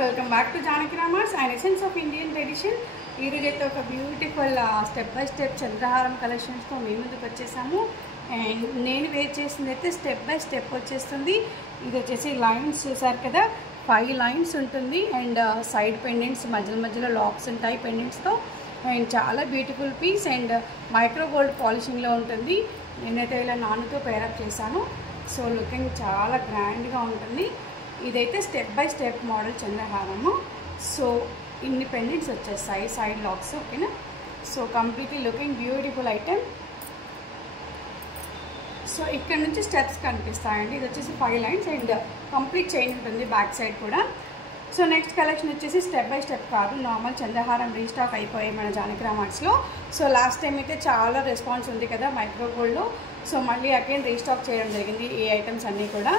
Welcome back to Janaki Ramars and essence of Indian tradition. ఈరోజైతే ఒక beautiful step by step చంద్రహారం కలెక్షన్స్తో మీ ముందుకు వచ్చేసాము. అండ్ నేను వేర్ చేసింది అయితే స్టెప్ బై స్టెప్ వచ్చేస్తుంది. ఇది వచ్చేసి లైన్స్ చూసారు కదా, 5 లైన్స్ ఉంటుంది. అండ్ సైడ్ పెండెంట్స్ మధ్యలో లాక్స్ ఉంటాయి పెండెంట్స్తో. అండ్ చాలా beautiful piece and micro gold పాలిషింగ్లో ఉంటుంది. నేనైతే ఇలా నానుతో పేరప్ చేశాను. సో లుకింగ్ చాలా గ్రాండ్గా ఉంటుంది. ఇదైతే స్టెప్ బై స్టెప్ మోడల్ చంద్రహారము. సో ఇన్ని పెండెంట్స్ వచ్చేస్తాయి, సైడ్ లాక్స్. ఓకేనా? So completely looking beautiful item. So ఇక్కడ నుంచి స్టెప్స్ కనిపిస్తాయండి. ఇది వచ్చేసి 5 లైన్స్ అండ్ కంప్లీట్ చైన్ ఉంటుంది బ్యాక్ సైడ్ కూడా. సో నెక్స్ట్ కలెక్షన్ వచ్చేసి స్టెప్ బై స్టెప్ కాదు, నార్మల్ చంద్రహారం రీస్టాక్ అయిపోయాయి మన జానకి రామర్స్లో. సో లాస్ట్ టైం అయితే చాలా రెస్పాన్స్ ఉంది కదా మైక్రో గోల్డ్లో. సో మళ్ళీ అగైన్ రీస్టాక్ చేయడం జరిగింది ఈ ఐటమ్స్ అన్నీ కూడా.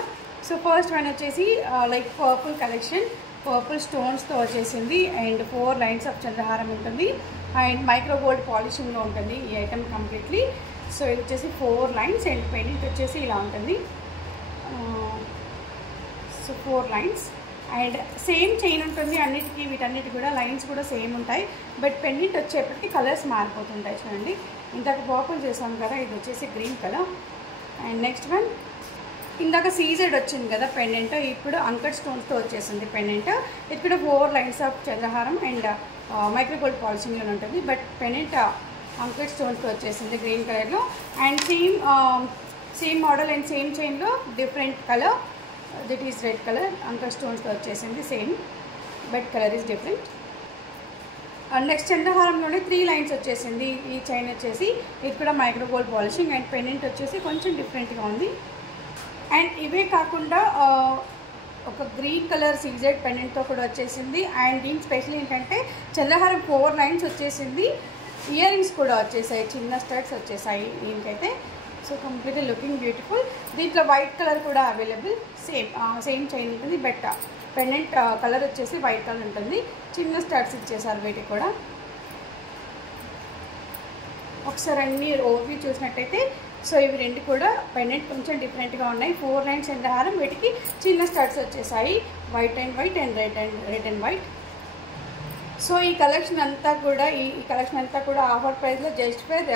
సో ఫస్ట్ వన్ వచ్చేసి లైక్ పర్పుల్ కలెక్షన్, పర్పుల్ స్టోన్స్తో వచ్చేసింది. అండ్ 4 లైన్స్ ఆఫ్ చంద్రహారం ఉంటుంది అండ్ మైక్రో గోల్డ్ పాలిషింగ్లో ఉంటుంది ఈ ఐటమ్ కంప్లీట్లీ. సో ఇది వచ్చేసి 4 లైన్స్ అండ్ పెండెంట్ వచ్చేసి ఇలా ఉంటుంది. So 4 lines and same chain ఉంటుంది అన్నిటికీ. వీటన్నిటి కూడా లైన్స్ కూడా సేమ్ ఉంటాయి, బట్ పెండెంట్ వచ్చేప్పటికి కలర్స్ మారిపోతుంటాయి. చూడండి, ఇందాక పర్పుల్ చేసాం కదా, ఇది వచ్చేసి green colour. And next one ఇందాక సీజెడ్ వచ్చింది కదా పెండెంట్, ఇప్పుడు అంకట్ స్టోన్స్తో వచ్చేసింది పెండెంట్. ఇక్కడ 4 లైన్స్ ఆఫ్ చంద్రహారం అండ్ మైక్రో గోల్డ్ పాలిషింగ్లో ఉంటుంది, బట్ పెండెంట్ అంకట్ స్టోన్స్తో వచ్చేసింది గ్రీన్ కలర్లో. And same model and same చైన్లో different colour, that is red colour. Uncut స్టోన్స్తో వచ్చేసింది same, but colour is different. Next చంద్రహారంలోనే 3 లైన్స్ వచ్చేసింది. ఈ చైన్ వచ్చేసి ఇది కూడా micro gold polishing and pendant వచ్చేసి కొంచెం డిఫరెంట్గా ఉంది. అండ్ ఇవే కాకుండా ఒక గ్రీన్ కలర్ సీజెడ్ పెండెంట్తో కూడా వచ్చేసింది. అండ్ దీని స్పెషల్ ఏంటంటే చంద్రహారం 4 లైన్స్ వచ్చేసింది, ఇయర్ రింగ్స్ కూడా వచ్చేసాయి, చిన్న స్టడ్స్ వచ్చేసాయి దీనికైతే. So completely looking beautiful. దీంట్లో వైట్ కలర్ కూడా అవైలబుల్, సేమ్ చైన్ ఉంటుంది, బట్ పెండెంట్ కలర్ వచ్చేసి వైట్ కలర్ ఉంటుంది. చిన్న స్టడ్స్ ఇచ్చేసారు వీటికి కూడా. ఒకసారి అన్ని ఓవర్వ్యూ చూసినట్టయితే సో ఇవి రెండు కూడా పెండెంట్ కొంచెం డిఫరెంట్గా ఉన్నాయి. 4 లైన్స్ చంద్రహారం, వీటికి చిన్న స్టడ్స్ వచ్చేసాయి, white and white and red and white. So ఈ కలెక్షన్ అంతా కూడా ఆఫర్ ప్రైస్లో just for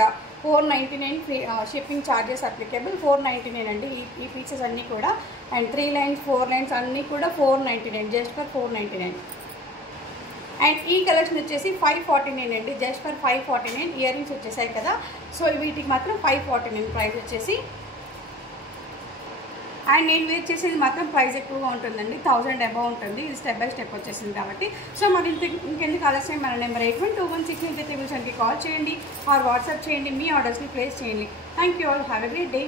499 free, shipping charges applicable. 499 అండి ఈ పీసెస్ అన్నీ కూడా. అండ్ 3 లైన్స్ 4 లైన్స్ అన్నీ కూడా 499, జస్ట్ ఫర్ 499. అండ్ ఈ కలెక్షన్ వచ్చేసి 549 అండి, జస్ట్ ఫర్ 549. ఇయర్ రింగ్స్ వచ్చేసాయి కదా, సో వీటికి మాత్రం 549 ప్రైస్ వచ్చేసి. అండ్ నేను వేర్ చేసేది మాత్రం ప్రైస్ ఎక్కువగా ఉంటుందండి, 1000 అబౌవ్ ఉంటుంది. ఇది స్టెప్ బై స్టెప్ వచ్చేసింది కాబట్టి. సో మరి ఇంకెందుకు ఆలస్యం, మన నెంబర్ 812169 కాల్ చేయండి ఆర్ వాట్సాప్ చేయండి, మీ ఆర్డర్స్ని ప్లేస్ చేయండి. Thank you all, have a great day.